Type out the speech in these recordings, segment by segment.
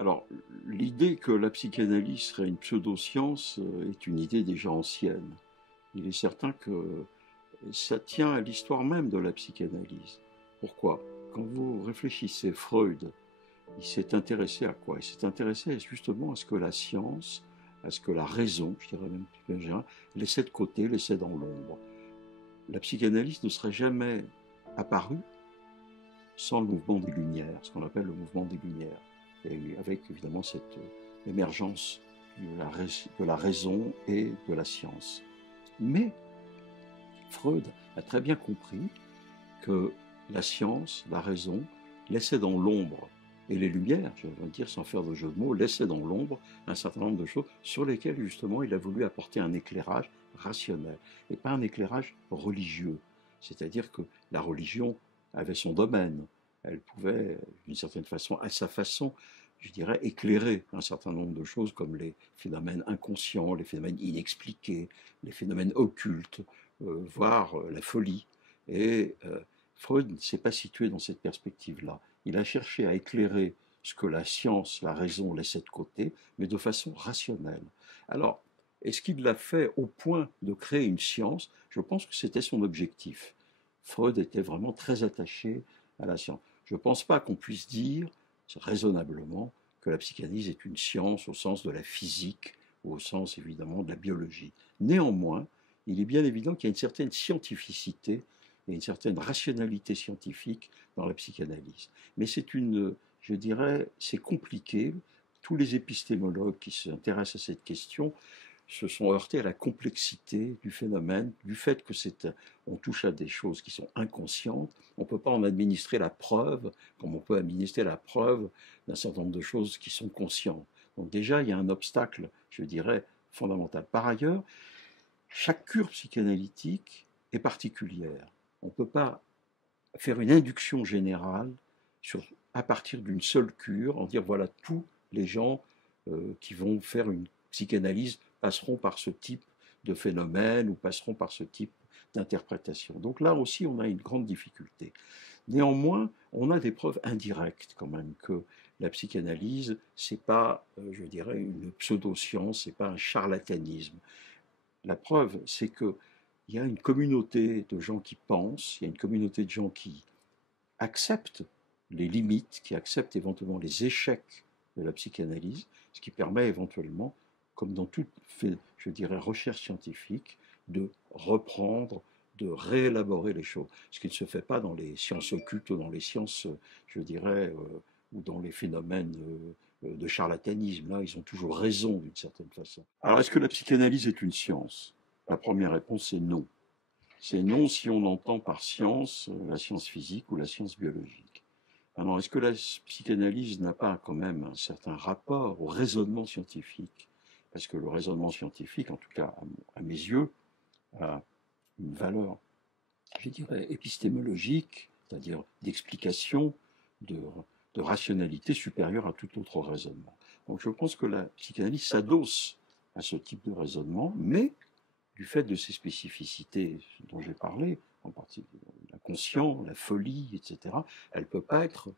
Alors, l'idée que la psychanalyse serait une pseudo-science est une idée déjà ancienne. Il est certain que ça tient à l'histoire même de la psychanalyse. Pourquoi? Quand vous réfléchissez, Freud, il s'est intéressé à quoi? Il s'est intéressé justement à ce que la science, à ce que la raison, je dirais même plus en général, laissait de côté, laissait dans l'ombre. La psychanalyse ne serait jamais apparue sans le mouvement des Lumières, ce qu'on appelle le mouvement des Lumières, et avec évidemment cette émergence de la raison et de la science. Mais Freud a très bien compris que la science, la raison, laissait dans l'ombre, et les Lumières, je vais dire sans faire de jeu de mots, laissaient dans l'ombre un certain nombre de choses sur lesquelles justement il a voulu apporter un éclairage rationnel, et pas un éclairage religieux. C'est-à-dire que la religion avait son domaine, elle pouvait, d'une certaine façon, à sa façon, je dirais, éclairer un certain nombre de choses comme les phénomènes inconscients, les phénomènes inexpliqués, les phénomènes occultes, voire la folie. Et Freud ne s'est pas situé dans cette perspective-là. Il a cherché à éclairer ce que la science, la raison laissait de côté, mais de façon rationnelle. Alors, est-ce qu'il l'a fait au point de créer une science? Je pense que c'était son objectif. Freud était vraiment très attaché à la science. Je ne pense pas qu'on puisse dire raisonnablement que la psychanalyse est une science au sens de la physique ou au sens évidemment de la biologie. Néanmoins, il est bien évident qu'il y a une certaine scientificité et une certaine rationalité scientifique dans la psychanalyse. Mais c'est une, je dirais, c'est compliqué. Tous les épistémologues qui s'intéressent à cette question se sont heurtés à la complexité du phénomène, du fait que on touche à des choses qui sont inconscientes. On ne peut pas en administrer la preuve comme on peut administrer la preuve d'un certain nombre de choses qui sont conscientes. Donc déjà, il y a un obstacle, je dirais, fondamental. Par ailleurs, chaque cure psychanalytique est particulière. On ne peut pas faire une induction générale à partir d'une seule cure, en dire voilà, tous les gens qui vont faire une psychanalyse passeront par ce type de phénomène ou passeront par ce type d'interprétation. Donc là aussi, on a une grande difficulté. Néanmoins, on a des preuves indirectes quand même que la psychanalyse, c'est pas, je dirais, une pseudo-science, c'est pas un charlatanisme. La preuve, c'est qu'il y a une communauté de gens qui pensent, il y a une communauté de gens qui acceptent les limites, qui acceptent éventuellement les échecs de la psychanalyse, ce qui permet éventuellement, comme dans toute, je dirais, recherche scientifique, de reprendre, de réélaborer les choses, ce qui ne se fait pas dans les sciences occultes ou dans les sciences, je dirais, ou dans les phénomènes de charlatanisme. Là, ils ont toujours raison d'une certaine façon. Alors, est-ce que la psychanalyse est une science? La première réponse est non. C'est non si on entend par science la science physique ou la science biologique. Alors, est-ce que la psychanalyse n'a pas quand même un certain rapport au raisonnement scientifique? Parce que le raisonnement scientifique, en tout cas à mes yeux, a une valeur, je dirais, épistémologique, c'est-à-dire d'explication, de, de rationalité supérieure à tout autre raisonnement. Donc je pense que la psychanalyse s'adosse à ce type de raisonnement, mais du fait de ces spécificités dont j'ai parlé, en particulier l'inconscient, la folie, etc., elle ne peut pas être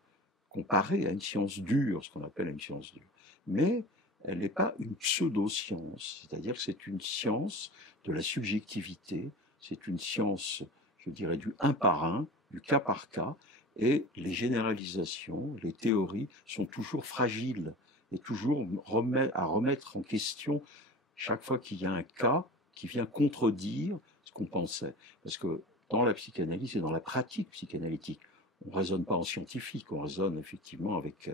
comparée à une science dure, ce qu'on appelle une science dure. Mais elle n'est pas une pseudo-science, c'est-à-dire que c'est une science de la subjectivité, c'est une science, je dirais, du un par un, du cas par cas, et les généralisations, les théories sont toujours fragiles et toujours à remettre en question chaque fois qu'il y a un cas qui vient contredire ce qu'on pensait. Parce que dans la psychanalyse et dans la pratique psychanalytique, on ne raisonne pas en scientifique, on raisonne effectivement avec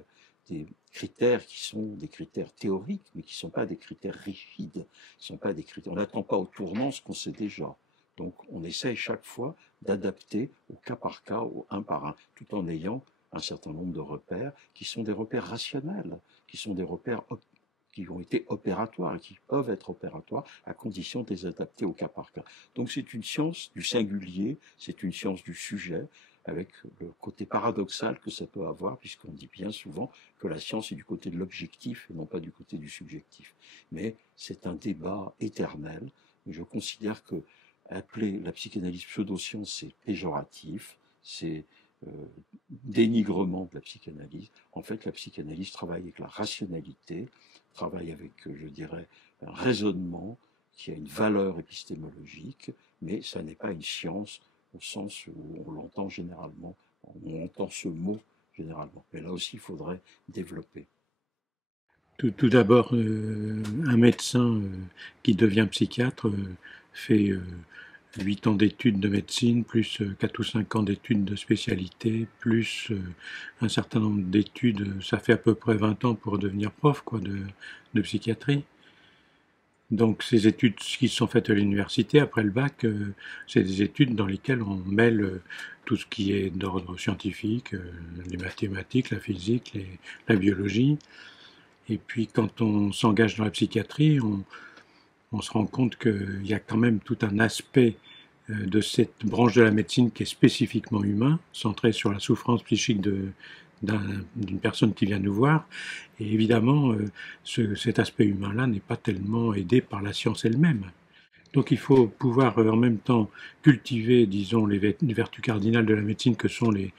des critères qui sont des critères théoriques, mais qui ne sont pas des critères rigides. Sont pas des critères. On n'attend pas au tournant ce qu'on sait déjà. Donc on essaye chaque fois d'adapter au cas par cas, au un par un, tout en ayant un certain nombre de repères qui sont des repères rationnels, qui sont des repères qui ont été opératoires et qui peuvent être opératoires à condition de les adapter au cas par cas. Donc c'est une science du singulier, c'est une science du sujet, avec le côté paradoxal que ça peut avoir, puisqu'on dit bien souvent que la science est du côté de l'objectif et non pas du côté du subjectif. Mais c'est un débat éternel, et je considère que appeler la psychanalyse pseudo-science, c'est péjoratif, c'est dénigrement de la psychanalyse. En fait, la psychanalyse travaille avec la rationalité, travaille avec, je dirais, un raisonnement qui a une valeur épistémologique, mais ça n'est pas une science au sens où on l'entend généralement, on entend ce mot généralement. Mais là aussi, il faudrait développer. Tout d'abord, un médecin qui devient psychiatre fait 8 ans d'études de médecine, plus 4 ou 5 ans d'études de spécialité, plus un certain nombre d'études, ça fait à peu près 20 ans pour devenir prof quoi, de psychiatrie. Donc ces études qui sont faites à l'université après le bac, c'est des études dans lesquelles on mêle tout ce qui est d'ordre scientifique, les mathématiques, la physique, la biologie. Et puis quand on s'engage dans la psychiatrie, on se rend compte qu'il y a quand même tout un aspect de cette branche de la médecine qui est spécifiquement humain, centré sur la souffrance psychique d'une personne qui vient nous voir. Et évidemment, cet aspect humain-là n'est pas tellement aidé par la science elle-même. Donc il faut pouvoir en même temps cultiver, disons, les vertus cardinales de la médecine que sont les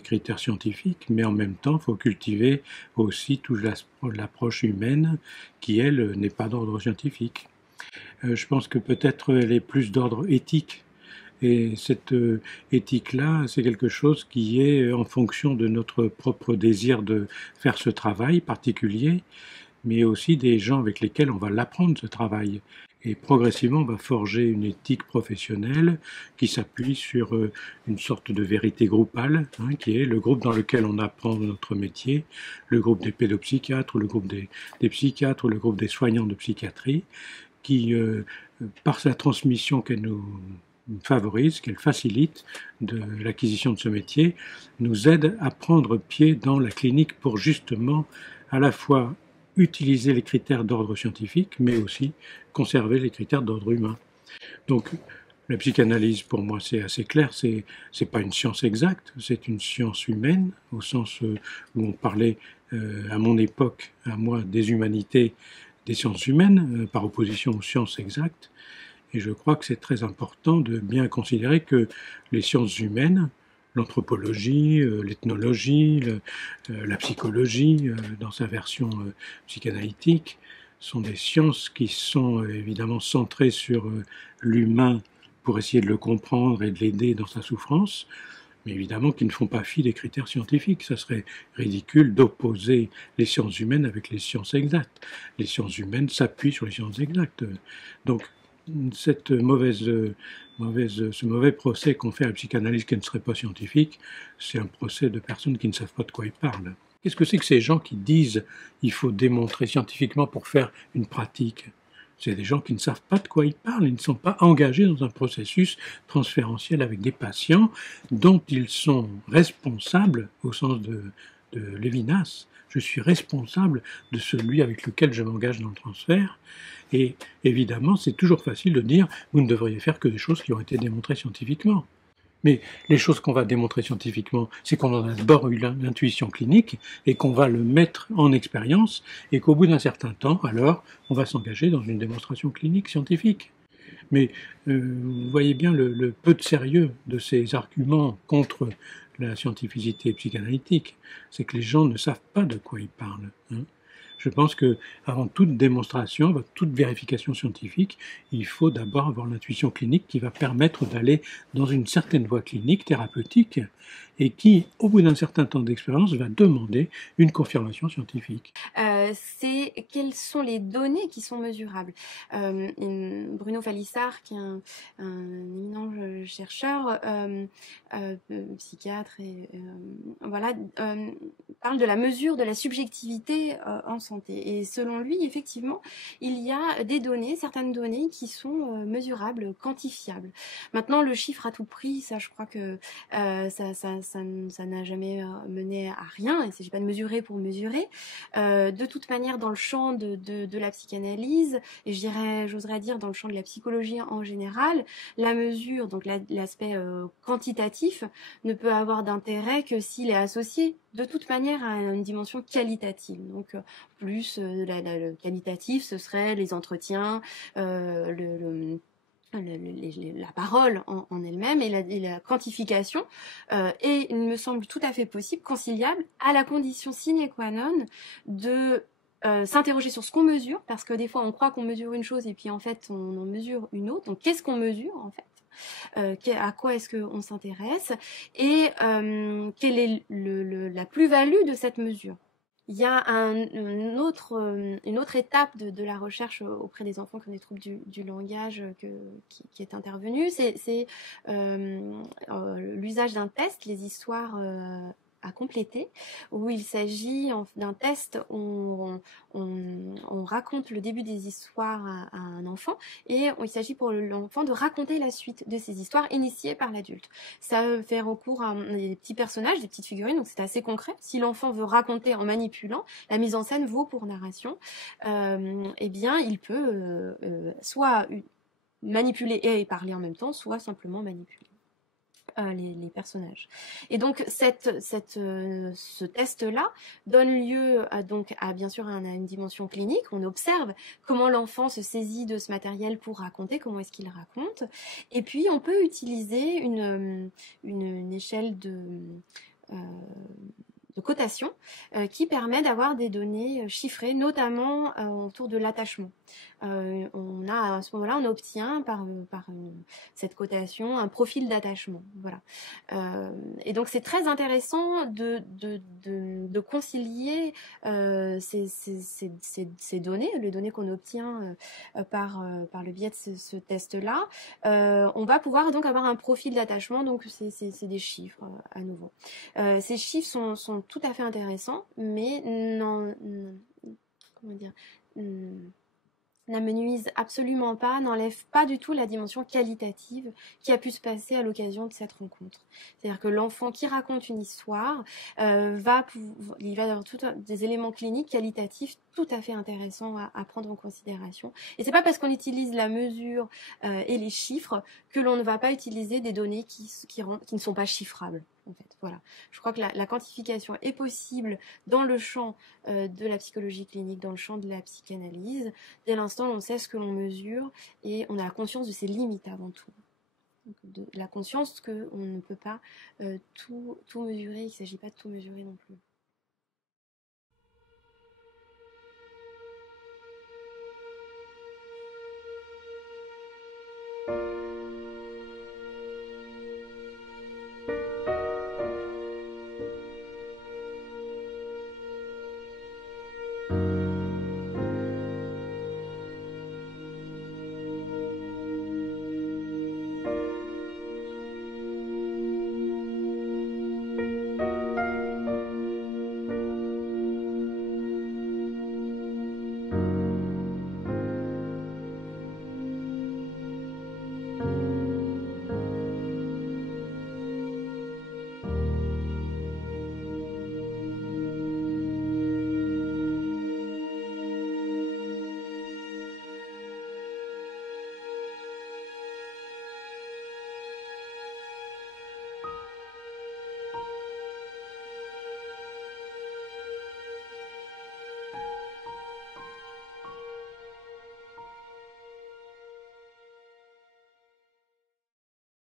critères scientifiques, mais en même temps il faut cultiver aussi toute l'approche humaine qui, elle, n'est pas d'ordre scientifique. Je pense que peut-être elle est plus d'ordre éthique. Et cette éthique-là, c'est quelque chose qui est en fonction de notre propre désir de faire ce travail particulier, mais aussi des gens avec lesquels on va l'apprendre, ce travail. Et progressivement, on va forger une éthique professionnelle qui s'appuie sur une sorte de vérité groupale, hein, qui est le groupe dans lequel on apprend notre métier, le groupe des pédopsychiatres, ou le groupe des psychiatres, ou le groupe des soignants de psychiatrie, qui, par sa transmission qu'elle nous favorise, qu'elle facilite de l'acquisition de ce métier, nous aide à prendre pied dans la clinique pour justement à la fois utiliser les critères d'ordre scientifique, mais aussi conserver les critères d'ordre humain. Donc, la psychanalyse, pour moi, c'est assez clair. C'est pas une science exacte, c'est une science humaine, au sens où on parlait, à mon époque, à moi, des humanités, des sciences humaines, par opposition aux sciences exactes. Et je crois que c'est très important de bien considérer que les sciences humaines, l'anthropologie, l'ethnologie, la psychologie, dans sa version psychanalytique, sont des sciences qui sont évidemment centrées sur l'humain pour essayer de le comprendre et de l'aider dans sa souffrance, mais évidemment qui ne font pas fi des critères scientifiques. Ça serait ridicule d'opposer les sciences humaines avec les sciences exactes. Les sciences humaines s'appuient sur les sciences exactes. Donc, ce mauvais procès qu'on fait à la psychanalyse qui ne serait pas scientifique, c'est un procès de personnes qui ne savent pas de quoi ils parlent. Qu'est-ce que c'est que ces gens qui disent il faut démontrer scientifiquement pour faire une pratique? C'est des gens qui ne savent pas de quoi ils parlent, ils ne sont pas engagés dans un processus transférentiel avec des patients dont ils sont responsables au sens de Lévinas. Je suis responsable de celui avec lequel je m'engage dans le transfert. Et évidemment, c'est toujours facile de dire vous ne devriez faire que des choses qui ont été démontrées scientifiquement. Mais les choses qu'on va démontrer scientifiquement, c'est qu'on en a d'abord eu l'intuition clinique et qu'on va le mettre en expérience et qu'au bout d'un certain temps, alors, on va s'engager dans une démonstration clinique scientifique. Mais vous voyez bien le peu de sérieux de ces arguments contre la scientificité psychanalytique, c'est que les gens ne savent pas de quoi ils parlent. Hein. Je pense que avant toute démonstration, avant toute vérification scientifique, il faut d'abord avoir l'intuition clinique qui va permettre d'aller dans une certaine voie clinique, thérapeutique, et qui, au bout d'un certain temps d'expérience, va demander une confirmation scientifique. C'est quelles sont les données qui sont mesurables. Bruno Falissard, qui est un éminent chercheur, psychiatre, et voilà, parle de la mesure de la subjectivité en santé. Et selon lui, effectivement, il y a des données, certaines données qui sont mesurables, quantifiables. Maintenant, le chiffre à tout prix, ça, je crois que ça n'a jamais mené à rien. Il ne s'agit pas de mesurer pour mesurer. De toute manière, dans le champ de la psychanalyse, et j'oserais dire dans le champ de la psychologie en général, la mesure, donc l'aspect quantitatif, ne peut avoir d'intérêt que s'il est associé de toute manière à une dimension qualitative. Donc plus le qualitatif, ce serait les entretiens, la parole en elle-même et la quantification est, il me semble, tout à fait possible, conciliable, à la condition sine qua non de s'interroger sur ce qu'on mesure, parce que des fois on croit qu'on mesure une chose et puis en fait on en mesure une autre. Donc qu'est-ce qu'on mesure en fait, à quoi est-ce qu'on s'intéresse et quelle est la plus-value de cette mesure. Il y a une autre étape de la recherche auprès des enfants qui ont des troubles du langage qui est intervenue, c'est l'usage d'un test, les histoires à compléter, où il s'agit d'un test où on raconte le début des histoires à un enfant et il s'agit pour l'enfant de raconter la suite de ces histoires initiées par l'adulte. Ça fait recours à des petits personnages, des petites figurines, donc c'est assez concret. Si l'enfant veut raconter en manipulant, la mise en scène vaut pour narration, eh bien il peut soit manipuler et parler en même temps, soit simplement manipuler les personnages. Et donc ce test-là donne lieu donc à bien sûr à une dimension clinique. On observe comment l'enfant se saisit de ce matériel pour raconter, comment est-ce qu'il raconte. Et puis on peut utiliser une échelle de cotation qui permet d'avoir des données chiffrées, notamment autour de l'attachement. À ce moment-là, on obtient par cette cotation un profil d'attachement. Voilà. Et donc c'est très intéressant de concilier ces données, les données qu'on obtient par le biais de ce test-là. On va pouvoir donc avoir un profil d'attachement, donc c'est des chiffres à nouveau. Ces chiffres sont tout à fait intéressants, mais comment dire, n'amenuisent absolument pas, n'enlèvent pas du tout la dimension qualitative qui a pu se passer à l'occasion de cette rencontre. C'est-à-dire que l'enfant qui raconte une histoire il va avoir des éléments cliniques qualitatifs tout à fait intéressants à prendre en considération. Et c'est pas parce qu'on utilise la mesure et les chiffres que l'on ne va pas utiliser des données qui ne sont pas chiffrables. En fait, voilà. Je crois que la quantification est possible dans le champ de la psychologie clinique, dans le champ de la psychanalyse, dès l'instant où on sait ce que l'on mesure et on a la conscience de ses limites avant tout. Donc, la conscience qu'on ne peut pas tout mesurer, il ne s'agit pas de tout mesurer non plus.